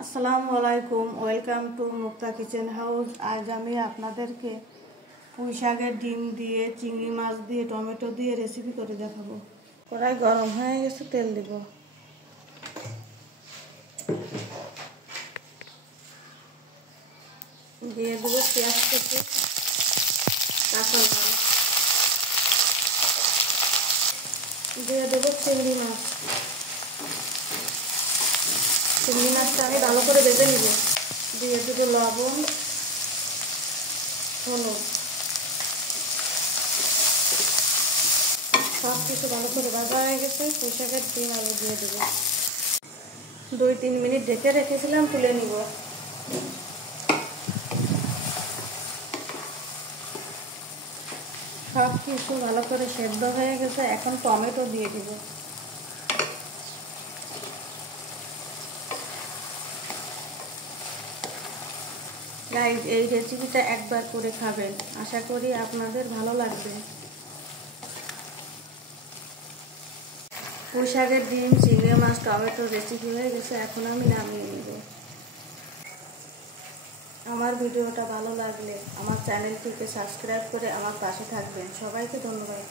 আসসালামু আলাইকুম, welcome to Mukta kitchen house. আজ আমি আপনাদেরকে পুঁই শাকের ডিম দিয়ে, চিংড়ি মাছ দিয়ে, টমেটো দিয়ে রেসিপি করে দেখাবো। কড়াই গরম হয়ে গেছে, তেল দিব। দিয়ে দেবো পেঁয়াজ কেটে, কাঁচা লঙ্কা, দিয়ে দেবো চিংড়ি মাছ। চিংড়ি মাছটা আমি ভালো করে ভেজে নিব। দিয়ে দেবো লবণ, হলুদ, সব কিছু ভালো করে ভাজা হয়ে গেছে। পুঁই শাকের ডিম আলু দিয়ে দেবো। 2-3 মিনিট ঢেকে রেখেছিলাম, তুলে নিব। সব কিছু ভালো করে সেদ্ধ হয়ে গেছে, এখন টমেটো দিয়ে দিব। গাইস, এই রেসিপিটা একবার করে খাবেন, আশা করি আপনাদের ভালো লাগবে। পুঁই শাকের ডিম, চিংড়ি মাছ, টমেটো রেসিপি হয়ে গেছে, এখন আমি নামিয়ে নিব। আমার ভিডিওটা ভালো লাগলে আমার চ্যানেলটিকে সাবস্ক্রাইব করে আমার পাশে থাকবেন। সবাইকে ধন্যবাদ।